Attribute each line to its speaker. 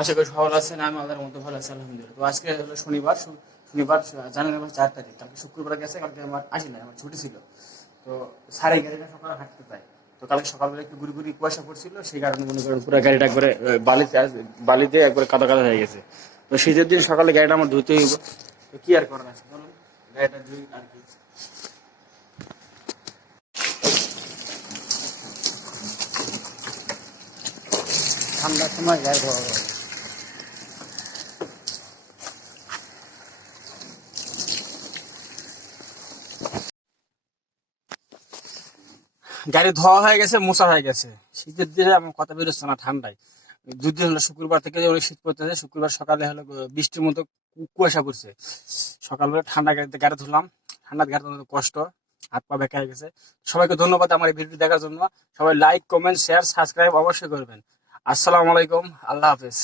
Speaker 1: আশা করি সবাই আছেন, আমি আমাদের মতো ভালো আছি, আলহামদুলিল্লাহ। তো আজকে হলো শনিবার শনিবার জানুয়ারি মাস চার তারিখ। কালকে শুক্রবার গেছে, কালকে আমার আসি না, আমার ছুটি ছিল। তো সাড়ে গাড়িটা সকালে হাঁটতে পাই তো কালকে সকালবেলা একটু ঘুরি ঘুরি কুয়াশা পড়ছিল, সেই কারণে মনে করেন পুরো গাড়িটা একবারে বালিতে বালিতে একবারে কাদা কাদা হয়ে গেছে। তো শীতের দিন সকালে গাড়িটা আমার ধুতে হইব। তো কি আর করার আছে, বলুন? গাড়িটা ধুই আর কি। ঠান্ডার সময় গায়ে ধোয়া গাড়ি ধোয়া হয়ে গেছে, মোছা হয়ে গেছে। শীতের দিনে আমার কথা বেরোচ্ছে না ঠান্ডায়। দুদিন হলো শুক্রবার থেকে অনেক শীত পড়তেছে, শুক্রবার সকালে হলো বৃষ্টির মতো কুয়াশা পড়ছে। সকালবেলা ঠান্ডা গাড়িতে গাড়ি ধুলাম ঠান্ডার গাড়ি ধুতে কষ্ট, হাত পা বেঁকা হয়ে গেছে। সবাইকে ধন্যবাদ আমার এই ভিডিও দেখার জন্য। সবাই লাইক কমেন্ট শেয়ার সাবস্ক্রাইব অবশ্যই করবেন। আসসালামু আলাইকুম, আল্লাহ হাফেজ।